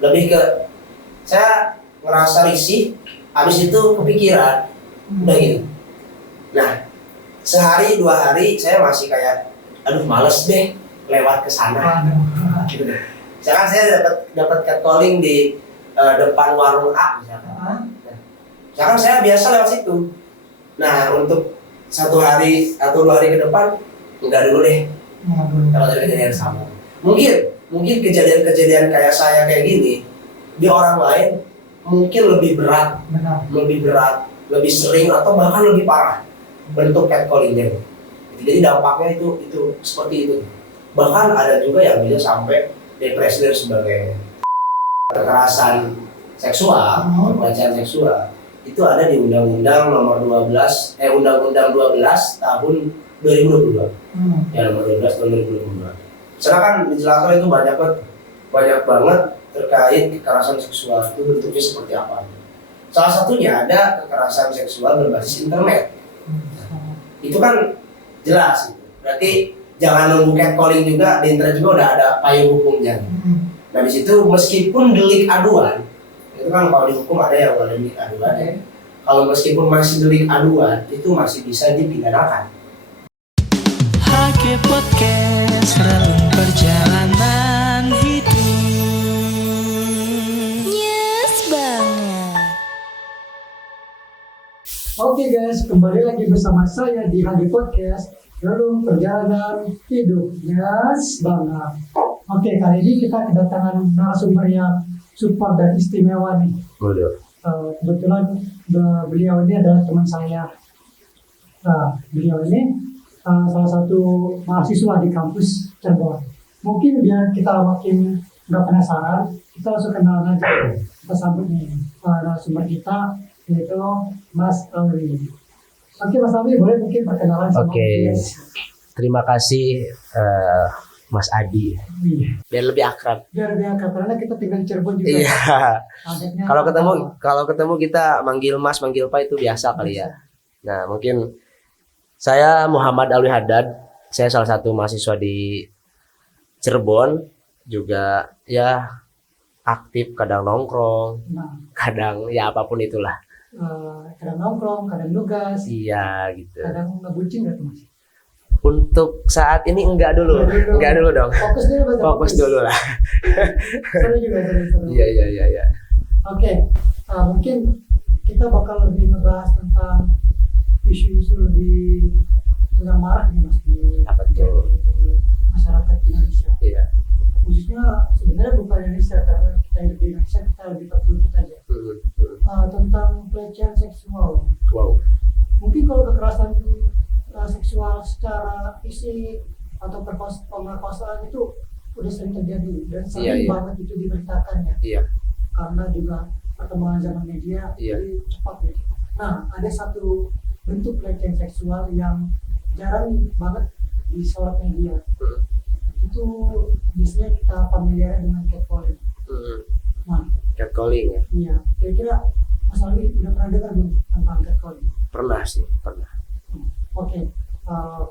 Lebih ke saya ngerasa risih, habis itu kepikiran, udah gitu. Nah, sehari 2 hari saya masih kayak, aduh males deh lewat ke sana. Gitu deh. Misalkan saya dapat catcalling di depan warung A misalkan. Misalkan saya biasa lewat situ. Nah, untuk 1 hari atau 2 hari ke depan enggak dulu deh. Kalau ada kejadian sama. Mungkin kejadian-kejadian kayak saya kayak gini di orang lain mungkin lebih berat, lebih sering atau bahkan lebih parah bentuk catcallingnya. Jadi dampaknya itu seperti itu. Bahkan ada juga yang bisa sampai depresi dan sebagainya. Kekerasan seksual, pelecehan seksual itu ada di Undang-Undang nomor 12 Undang-Undang 12 tahun 2022. Ya, nomor 12 tahun 2022. Sekarang kan dijelaskan itu banyak banget terkait kekerasan seksual itu bentuknya seperti apa. Salah satunya ada kekerasan seksual berbasis internet. Itu kan jelas gitu. Berarti jangan nunggu catcalling juga, di internet juga udah ada payung hukumnya. Nah, di situ meskipun delik aduan, itu kan kalau dihukum ada yang delik aduan ya. Kalau meskipun masih delik aduan, itu masih bisa dipidanakan. HG Podcast, relung perjalanan hidup. Yes banget. Oke guys, kembali lagi bersama saya di HG Podcast, relung perjalanan hidup. Yes banget. Oke, kali ini kita kedatangan narasumber yang super dan istimewa nih. Kebetulan beliau ini adalah teman saya. Nah, beliau ini salah satu mahasiswa di kampus Cirebon. Mungkin biar kita makin nggak penasaran, kita langsung kenalan aja. Kita sambut nih narasumber kita, yaitu Mas Alwi. Oke, Mas Alwi, boleh mungkin perkenalan sama audiens? Terima kasih Mas Adi. Biar lebih akrab. Karena kita tinggal di Cirebon juga. Iya. Adanya Kalau ketemu kita manggil Mas, manggil Pak itu biasa kali ya. Nah, mungkin saya Muhammad Alwi Haddad. Saya salah satu mahasiswa di Cirebon, juga ya aktif, kadang nongkrong, kadang ya apapun itulah. kadang nongkrong, kadang nugas, Iya gitu. kadang ngebucin nggak tuh Mas? Untuk saat ini enggak dulu dong. Fokus dulu lah. Seru juga, seru. Iya. Oke, mungkin kita bakal lebih ngebahas tentang isu-isu lebih yang marah nih Mas di Apa tuh? masyarakat Indonesia. Iya. Khususnya sebenarnya bukan Indonesia, karena kita hidup di Indonesia, kita lebih tertutup aja. Tentang pelecehan seksual. Wow. Mungkin kalau kekerasan seksual secara fisik atau pemerkosaan itu udah sering terjadi dan sering banget itu diberitakan ya. Iya. Karena juga perkembangan zaman media jadi cepat ya. Nah, ada satu bentuk pelecehan seksual yang jarang banget disorot media. Itu biasanya kita familiar dengan catcalling. Nah, Catcalling ya. iya. Kira-kira Mas Alwi udah pernah dengar belum tentang catcalling? Pernah. Oke,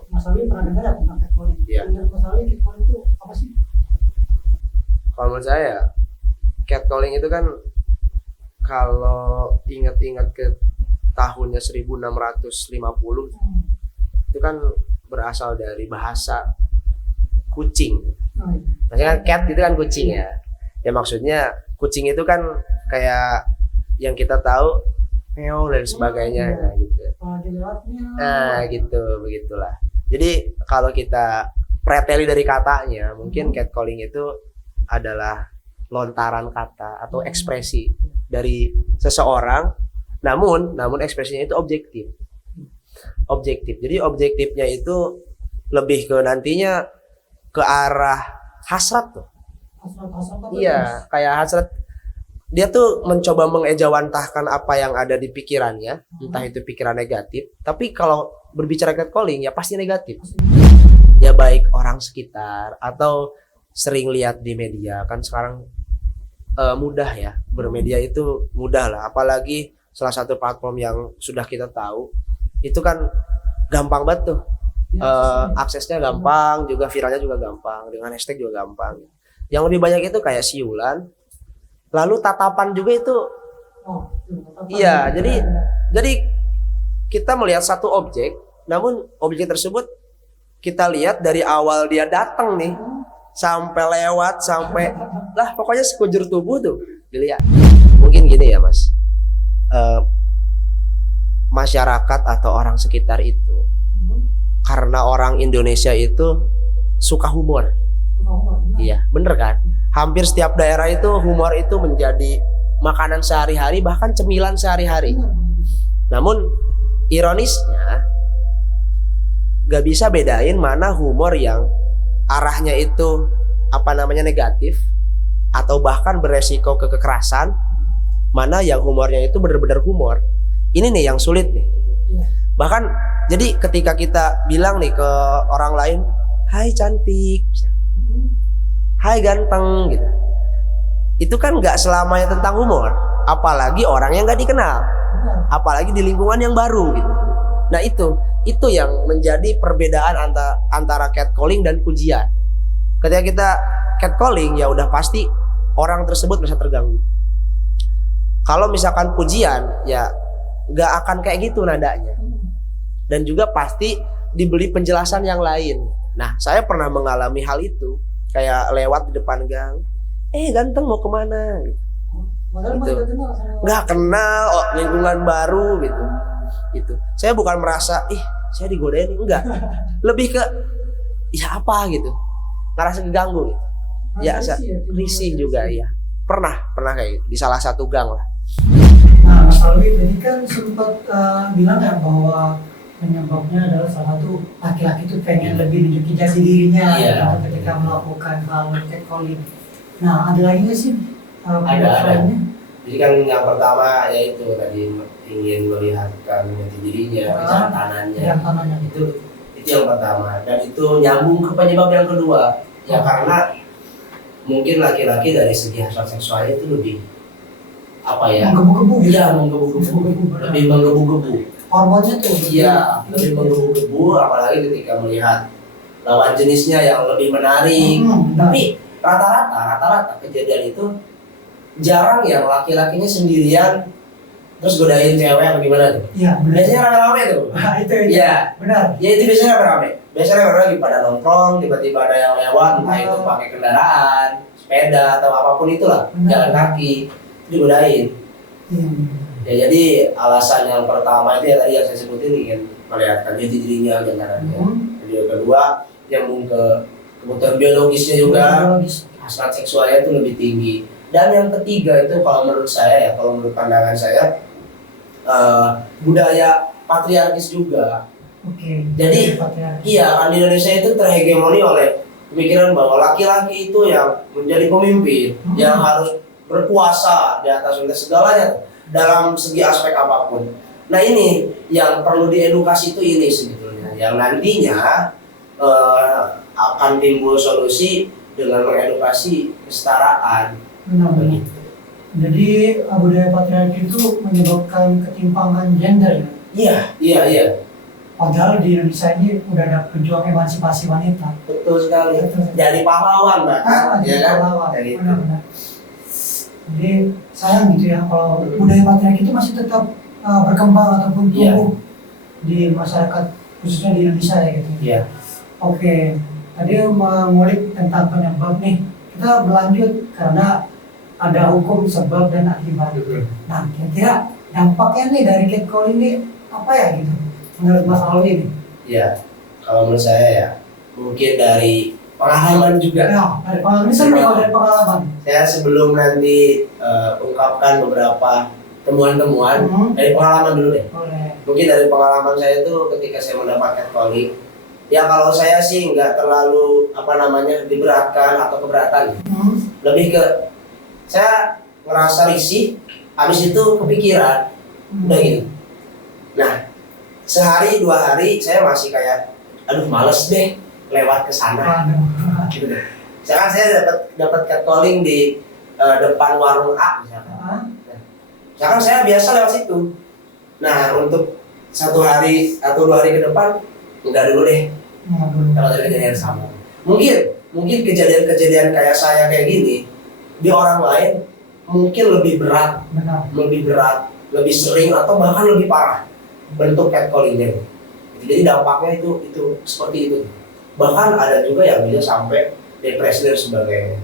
Mas Alwi pernah dengar ya tentang catcalling? Iya. Menurut Mas Alwi, catcalling itu apa sih? Kalau menurut saya, catcalling itu kan kalau ingat-ingat ke tahunnya 1650, itu kan berasal dari bahasa kucing. Oh, iya. Maksudnya kan cat itu kan kucing ya. Ya maksudnya kucing itu kan kayak yang kita tahu meow dan sebagainya gitu. Nah gitu, begitulah. Jadi kalau kita preteli dari katanya, mungkin catcalling itu adalah lontaran kata atau ekspresi dari seseorang, namun ekspresinya itu objektif. Jadi objektifnya itu lebih ke nantinya ke arah hasrat tuh. Iya, kayak hasrat. Dia tuh mencoba mengejawantahkan apa yang ada di pikirannya, entah itu pikiran negatif. Tapi kalau berbicara catcalling ya pasti negatif. Ya baik orang sekitar atau sering lihat di media, kan sekarang mudah ya, bermedia itu mudah lah. Apalagi salah satu platform yang sudah kita tahu itu kan gampang banget tuh. Aksesnya gampang, juga viralnya juga gampang, dengan hashtag juga gampang. Yang lebih banyak itu kayak siulan, Lalu tatapan juga itu, Oh, iya. Jadi kita melihat satu objek, namun objek tersebut kita lihat dari awal dia datang nih, sampai lewat, sampai lah pokoknya sekujur tubuh tuh dilihat. Mungkin gini ya Mas, masyarakat atau orang sekitar itu, karena orang Indonesia itu suka humor. Iya, bener kan? Hampir setiap daerah itu humor itu menjadi makanan sehari-hari, bahkan cemilan sehari-hari. Namun ironisnya gak bisa bedain mana humor yang arahnya itu negatif atau bahkan beresiko ke kekerasan, mana yang humornya itu benar-benar humor. Ini nih yang sulit nih. Bahkan jadi ketika kita bilang nih ke orang lain, hai cantik, hai ganteng gitu, itu kan nggak selamanya tentang humor, apalagi orang yang nggak dikenal, apalagi di lingkungan yang baru gitu. Nah itu yang menjadi perbedaan antara catcalling dan pujian. Ketika kita catcalling ya udah pasti orang tersebut bisa terganggu. Kalau misalkan pujian ya nggak akan kayak gitu nadanya, dan juga pasti dibeli penjelasan yang lain. Nah saya pernah mengalami hal itu, kayak lewat di depan gang, ganteng mau kemana gitu. Nggak kenal, lingkungan baru gitu. Itu saya bukan merasa saya digodain, enggak, lebih ke ya apa gitu, ngerasa keganggu gitu. Ya risih juga ya, pernah kayak gitu di salah satu gang lah. Nah, Mas Alwi tadi kan sempat bilang ya bahwa penyebabnya adalah salah satu laki-laki itu pengen lebih nunjukin jati dirinya ketika melakukan hal catcalling. Nah, ada lagi nggak sih? Ada. Jadi kan yang pertama yaitu tadi ingin melihatkan jati dirinya, kejantanannya. Itu yang pertama, dan itu nyambung ke penyebab yang kedua. Ya karena mungkin laki-laki dari segi hasrat seksualnya itu lebih menggebu-gebu. Iya, lebih menggebu-gebu. Hormonnya tuh. Iya, lebih menggebu-gebu, apalagi ketika melihat lawan jenisnya yang lebih menarik. Tapi rata-rata kejadian itu jarang yang laki-lakinya sendirian terus godain cewek apa gimana tuh? Iya, biasanya rame-rame tuh. Itu ya. Benar. Ya itu biasanya rame-rame. Biasanya orang lagi pada nongkrong, tiba-tiba ada yang lewat, entah itu pakai kendaraan, sepeda atau apapun itulah, jalan kaki, digodain. Ya jadi alasan yang pertama itu ya tadi yang saya sebutin, ingin melihatkan jati dirinya, jantanannya. Jadi yang kedua, nyambung ke kebutuhan biologisnya juga, hasrat seksualnya itu lebih tinggi. Dan yang ketiga itu kalau menurut saya kalau menurut pandangan saya, budaya patriarkis juga. Jadi kan di Indonesia itu terhegemoni oleh pemikiran bahwa laki-laki itu yang menjadi pemimpin, yang harus berkuasa di atas segalanya dalam segi aspek apapun. Nah ini yang perlu diedukasi itu ini sebetulnya, yang nantinya akan timbul solusi dengan mengedukasi kesetaraan. Begitu. Jadi budaya patriarki itu menyebabkan ketimpangan gender ya? Iya. Padahal di Indonesia ini udah ada pejuang emansipasi wanita. Betul sekali. Jadi pahlawan bahkan, ya kan? Benar-benar. Jadi sayang gitu ya kalau budaya patriarki itu masih tetap berkembang ataupun tumbuh di masyarakat khususnya di Indonesia ya gitu. Iya. Oke, tadi mengulik tentang penyebab nih. Kita berlanjut karena ada hukum sebab dan akibat. Nah, kira-kira dampaknya nih dari catcalling ini apa ya gitu? Menurut Mas Alwi nih? Iya, kalau menurut saya ya mungkin dari pengalaman juga. Nah, dari pengalaman, misalnya kalau dari pengalaman. Saya sebelum nanti ungkapkan beberapa temuan-temuan dari pengalaman dulu deh. Boleh. Mungkin dari pengalaman saya itu ketika saya mendapat catcalling, ya kalau saya sih nggak terlalu diberatkan atau keberatan. Lebih ke saya ngerasa risih, habis itu kepikiran, udah gitu. Nah, sehari 2 hari saya masih kayak, aduh males deh lewat ke sana. Gitu deh. Misalkan saya dapat catcalling di depan warung A misalkan. Misalkan saya biasa lewat situ. Nah, untuk 1 hari atau 2 hari ke depan enggak dulu deh. Kalau ada kejadian sama. Mungkin kejadian-kejadian kayak saya kayak gini di orang lain mungkin lebih berat, Benar. lebih sering atau bahkan lebih parah bentuk catcallingnya. Jadi dampaknya itu seperti itu. Bahkan ada juga yang bisa sampai depresi dan sebagainya.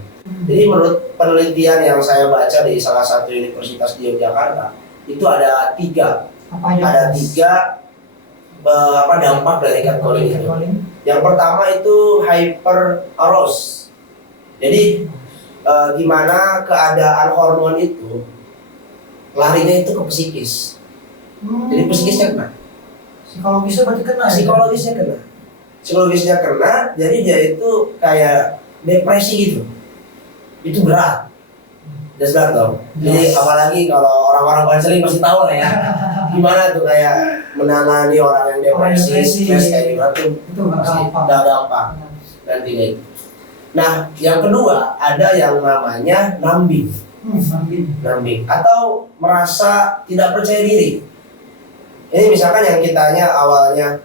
Jadi menurut penelitian yang saya baca di salah satu universitas di Yogyakarta, itu ada tiga dampak dari catcalling itu. Yang pertama itu hyper aroused. Jadi gimana keadaan hormon itu larinya itu ke psikis. Jadi psikisnya kena. Psikologisnya berarti kena. Psikologisnya kena, jadi dia itu kayak depresi gitu. Itu berat. Jelas banget dong. Jadi apalagi kalau orang-orang konseling pasti tahu lah ya. Gimana tuh kayak menangani orang yang depresi, stres kayak gimana tuh. Itu nggak Pasti gampang. nggak gampang. Nantinya itu. Nah, yang kedua ada yang namanya numbing atau merasa tidak percaya diri. Ini misalkan yang kitanya awalnya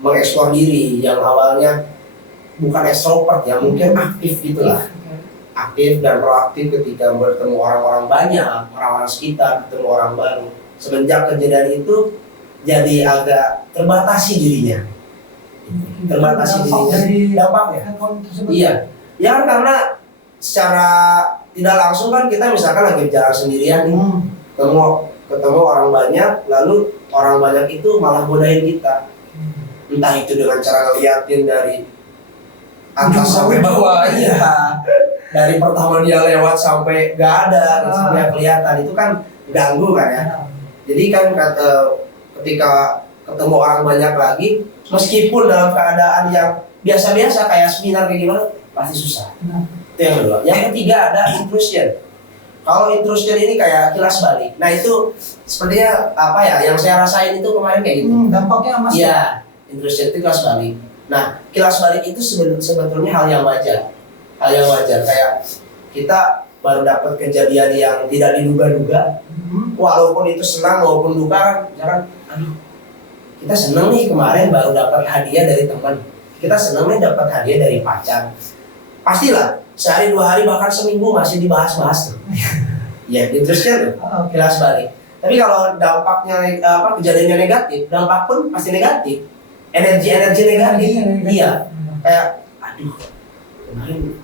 mengeksplor diri, yang awalnya bukan extrovert ya, mungkin aktif gitulah, aktif dan proaktif ketika bertemu orang-orang banyak, orang-orang sekitar, ketemu orang baru. Semenjak kejadian itu jadi agak terbatasi dirinya. Dampaknya. Iya, ya kan karena secara tidak langsung kan kita misalkan lagi jalan sendirian nih, ketemu orang banyak, lalu orang banyak itu malah godain kita, entah itu dengan cara ngeliatin dari atas sampai bawah, iya, dari pertama dia lewat sampai gak ada, sampai kelihatan, itu kan ganggu kan ya. Jadi kan ketika ketemu orang banyak lagi, meskipun dalam keadaan yang biasa-biasa kayak seminar kayak gimana, pasti susah. Itu yang kedua. Yang ketiga ada intrusion. Kalau intrusion ini kayak kilas balik. Nah itu sepertinya apa ya? Yang saya rasain itu kemarin kayak gitu. Dampaknya mas. Iya, intrusion itu kilas balik. Nah kilas balik itu sebetulnya hal yang wajar. Kayak kita baru dapat kejadian yang tidak diduga-duga. Walaupun itu senang maupun duka, misalkan, aduh, kita senang nih kemarin baru dapat hadiah dari teman. Kita senang nih dapat hadiah dari pacar. Pastilah sehari 2 hari bahkan seminggu masih dibahas-bahas. Ya, intrusion tuh, kilas balik. Tapi kalau dampaknya kejadiannya negatif, dampak pun pasti negatif. Energi negatif. Iya. Kayak aduh, kemarin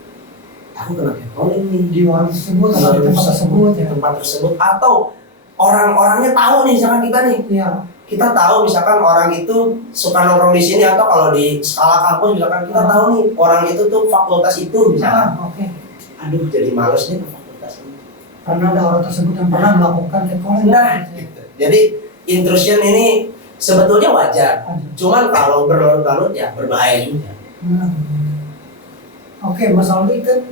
aku kena catcalling nih Di warung tersebut atau di tempat tersebut ya. Atau orang-orangnya tahu nih misalkan kita nih. Iya. Kita tahu misalkan orang itu suka nongkrong di sini, atau kalau di skala kampus misalkan kita tahu nih orang itu tuh fakultas itu misalkan. Aduh, jadi males nih ke fakultas ini. Karena ada orang tersebut yang pernah melakukan catcalling. Nah, gitu. Jadi intrusion ini sebetulnya wajar. Cuman kalau berlarut-larut ya berbahaya juga. Oke, Mas Aldi kan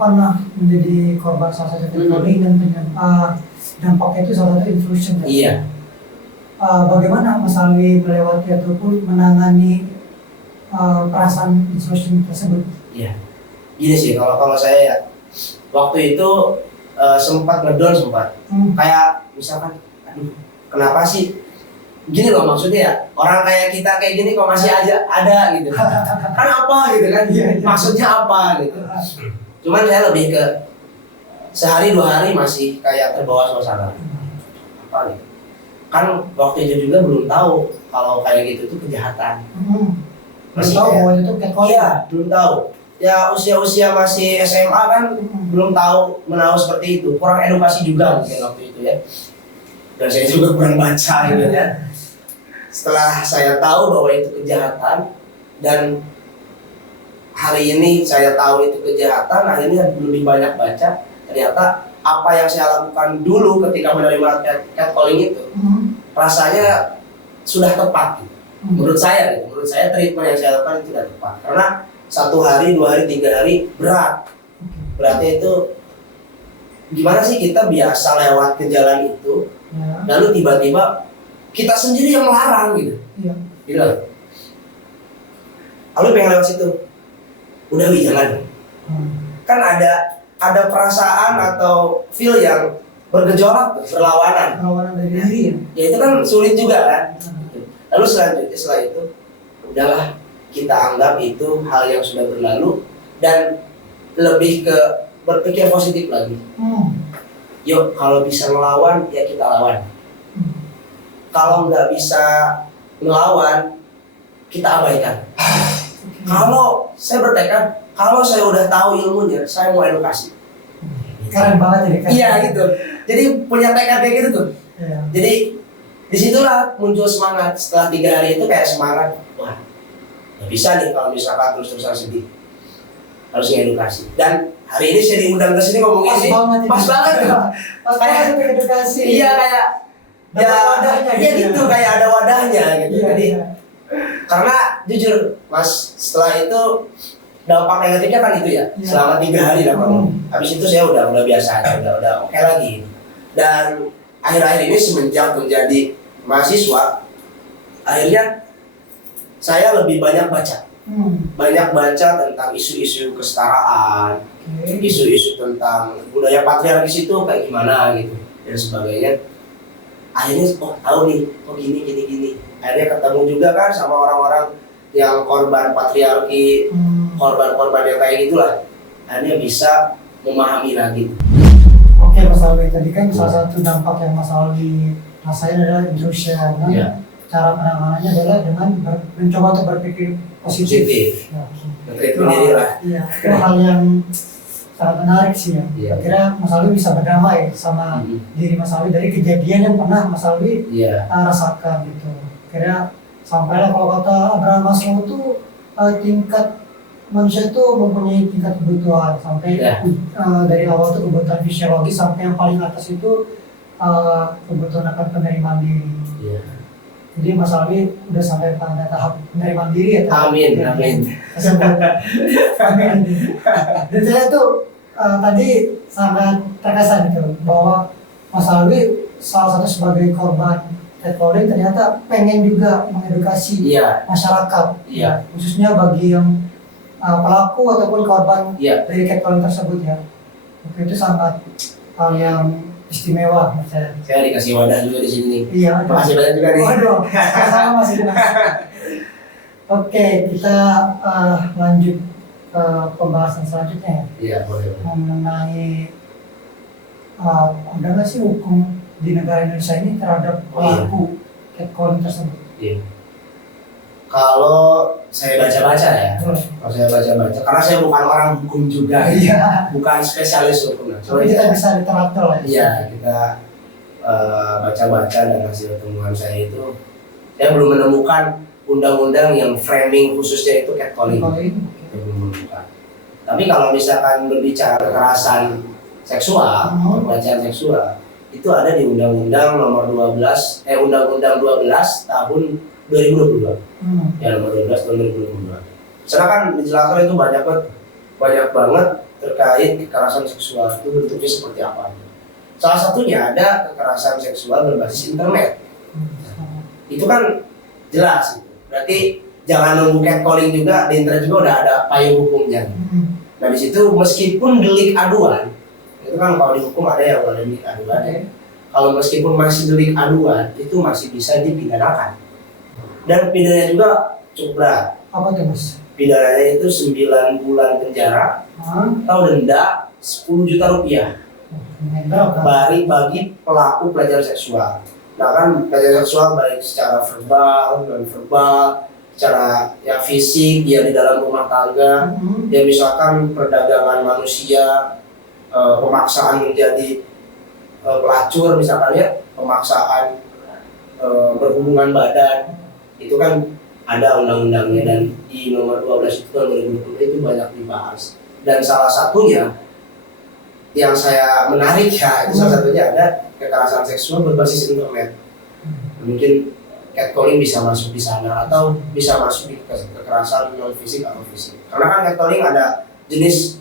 pernah menjadi korban salah satu catcalling dan ternyata dampaknya itu salah satu intrusion. Iya. Bagaimana Mas Aldi melewati ataupun menangani perasaan intrusion tersebut? Iya. Gini sih, kalau saya ya, waktu itu sempat ngedon kayak misalkan, aduh, kenapa sih? Gini loh maksudnya ya, orang kayak kita kayak gini kok masih aja ada gitu. Kan apa gitu kan? Maksudnya apa gitu. Cuman saya lebih ke sehari 2 hari masih kayak terbawa suasana. Apa gitu? Kan waktu itu juga belum tahu kalau kayak gitu tuh kejahatan. Masih tahu bahwa itu catcalling? Iya, belum tahu. Ya usia masih SMA kan belum tahu menahu seperti itu. Kurang edukasi juga mungkin waktu itu ya. Dan saya juga kurang baca gitu ya. Setelah saya tahu bahwa itu kejahatan, dan hari ini saya tahu itu kejahatan, akhirnya lebih banyak baca. Ternyata apa yang saya lakukan dulu ketika menerima catcalling itu rasanya sudah tepat gitu. Menurut saya treatment yang saya lakukan itu sudah tepat, karena 1 hari, 2 hari, 3 hari beratnya itu gimana sih kita biasa lewat ke jalan itu lalu tiba-tiba kita sendiri yang melarang gitu. Gitu loh. Lalu pengen lewat situ, udah jangan. Kan ada perasaan atau feel yang bergejolak, berlawanan dari diri ya itu kan sulit juga kan. Lalu selanjutnya setelah itu udahlah, kita anggap itu hal yang sudah berlalu, dan lebih ke berpikir positif lagi. Hmm. Yuk, kalau bisa ngelawan ya kita lawan. Kalau nggak bisa ngelawan, kita abaikan. Kalau saya bertekad, kalau saya udah tahu ilmunya, saya mau edukasi. Keren banget jadi kan. Iya gitu. Jadi punya tekad kayak gitu tuh. Iya. Jadi disitulah muncul semangat. Setelah 3 hari itu kayak semangat. Wah, nggak bisa nih kalau misalkan terus-terusan sedih. Harus ngedukasi. Dan hari ini saya diundang ke sini ngomongin ini. Pas banget tuh. Pas Kayak- banget untuk edukasi. Iya kayak Dapat wadahnya iya gitu gitu ya. kayak ada wadahnya gitu. Iya, Jadi iya. karena jujur Mas, setelah itu dampak negatifnya kan itu ya. Iya. Selama 3 hari dampak. Habis itu saya udah biasa aja, udah oke lagi. Dan akhir-akhir ini semenjak menjadi mahasiswa, akhirnya saya lebih banyak baca. Banyak baca tentang isu-isu kesetaraan, Oke. isu-isu tentang budaya patriarkis itu kayak gimana gitu dan sebagainya. Akhirnya tahu nih, gini. Akhirnya ketemu juga kan sama orang-orang yang korban patriarki, korban-korban yang kayak gitulah. Akhirnya bisa memahami lagi. Oke Mas Alwi, tadi kan salah satu dampak yang Mas Alwi rasain adalah intrusion. Nah, Iya. cara penanganannya adalah dengan mencoba untuk berpikir positif. Positif. Ya. Treatment diri lah. Iya, itu hal yang sangat menarik sih ya. Iya. Akhirnya Mas Alwi bisa berdamai sama diri Mas Alwi dari kejadian yang pernah Mas Alwi Iya. rasakan gitu. Akhirnya sampailah kalau kata Abraham Maslow itu tingkat manusia itu mempunyai tingkat kebutuhan sampai Ya. dari awal itu kebutuhan fisiologis sampai yang paling atas itu kebutuhan akan penerimaan diri. Iya. Jadi Mas Alwi udah sampai pada tahap penerimaan diri ya. Amin, amin. Tersebut. Amin. Dan saya tuh tadi sangat terkesan gitu bahwa Mas Alwi salah satu sebagai korban catcalling ternyata pengen juga mengedukasi Iya. masyarakat, Iya. khususnya bagi yang pelaku ataupun korban Iya. dari catcalling tersebut ya. Oke, itu sangat hal yang istimewa menurut saya. Saya dikasih wadah juga di sini nih. Iya. Makasih banyak juga nih. Waduh, sama Mas Dimas. Oke, kita lanjut ke pembahasan selanjutnya ya. Iya, boleh. Mengenai ada nggak sih hukum di negara Indonesia ini terhadap pelaku catcalling tersebut? Iya. Kalau saya baca-baca ya, karena saya bukan orang hukum juga, Iya. bukan spesialis hukum. Tapi kita bisa diterapkan lah. Iya, kita baca-baca dan hasil temuan saya itu, saya belum menemukan undang-undang yang framing khususnya itu catcalling. Catcalling. Saya belum menemukan. Tapi kalau misalkan berbicara kekerasan seksual, pelecehan seksual, itu ada di Undang-Undang Nomor 12, Undang-Undang 12 tahun 2022. Ya, nomor 12 tahun 2022. Karena kan dijelaskan itu banyak banget terkait kekerasan seksual itu bentuknya seperti apa. Salah satunya ada kekerasan seksual berbasis internet. Itu kan jelas. Berarti jangan nunggu catcalling juga, di internet juga udah ada payung hukumnya. Nah di situ meskipun delik aduan, itu kan kalau dihukum ada yang ada delik aduan ya. Kalau meskipun masih delik aduan, itu masih bisa dipidanakan. Dan pidananya juga cukup berat. Apa tuh Mas? Pidananya itu 9 bulan penjara atau denda 10 juta rupiah bagi pelaku pelecehan seksual. Nah kan pelecehan seksual baik secara verbal, non verbal, secara ya fisik, ya di dalam rumah tangga, ya misalkan perdagangan manusia, pemaksaan menjadi pelacur misalkan ya, pemaksaan berhubungan badan. Itu kan ada undang-undangnya dan di nomor 12 itu tahun 2020 itu banyak dibahas. Dan salah satunya yang saya menarik ya, itu salah satunya ada kekerasan seksual berbasis internet. Mungkin catcalling bisa masuk di sana atau bisa masuk di kekerasan non fisik atau fisik. Karena kan catcalling ada jenis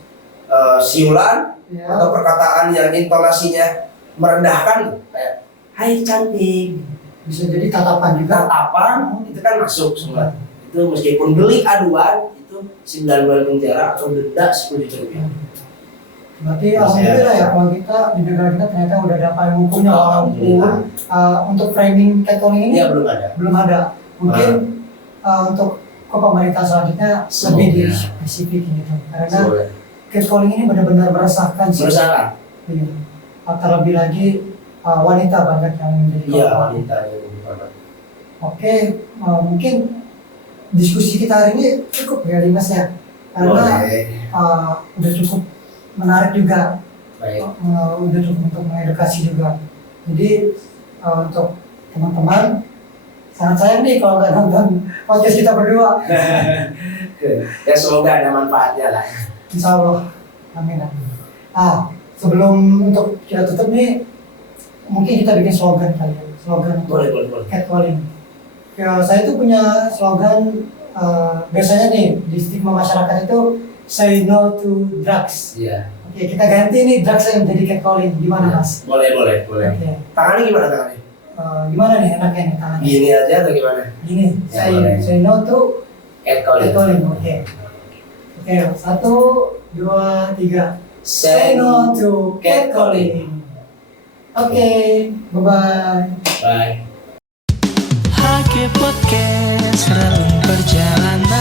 siulan atau perkataan yang intonasinya merendahkan kayak hai cantik. Bisa jadi tatapan juga. Tatapan itu kan masuk semua. Itu meskipun delik aduan itu 9 bulan penjara atau denda 10 juta rupiah. Berarti alhamdulillah ya kalau kita di negara kita ternyata udah ada payung hukumnya walaupun untuk framing catcalling ini Iya belum ada. belum ada. Mungkin untuk ke pemerintah selanjutnya lebih di spesifik gitu. Karena catcalling ini benar-benar meresahkan sih. Meresahkan. Iya. Terlebih lagi wanita banyak yang menjadi Iya, korban. wanita yang korban. Oke, mungkin diskusi kita hari ini cukup ya Dimas ya, karena Boleh. udah cukup menarik juga, Baik. udah cukup untuk mengedukasi juga. Jadi untuk teman-teman, sangat sayang nih kalau nggak nonton podcast kita berdua. Ya semoga ada manfaatnya lah. Insya Allah, amin amin. Sebelum untuk kita tutup nih, mungkin kita bikin slogan kali ya, slogan untuk Boleh. catcalling. Ya, saya tuh punya slogan biasanya nih di stigma masyarakat itu say no to drugs. Iya. Oke, kita ganti nih drugs yang jadi catcalling. Gimana Mas? Boleh. Oke. Tangannya gimana tangannya? Gimana nih enaknya nih tangannya? Gini aja atau gimana? Gini, Ya, boleh. say no to Catcalling. catcalling. Oke. Oke, 1, 2, 3. Say Say no to catcalling. Oke, bye-bye. Bye. HG Podcast relung perjalanan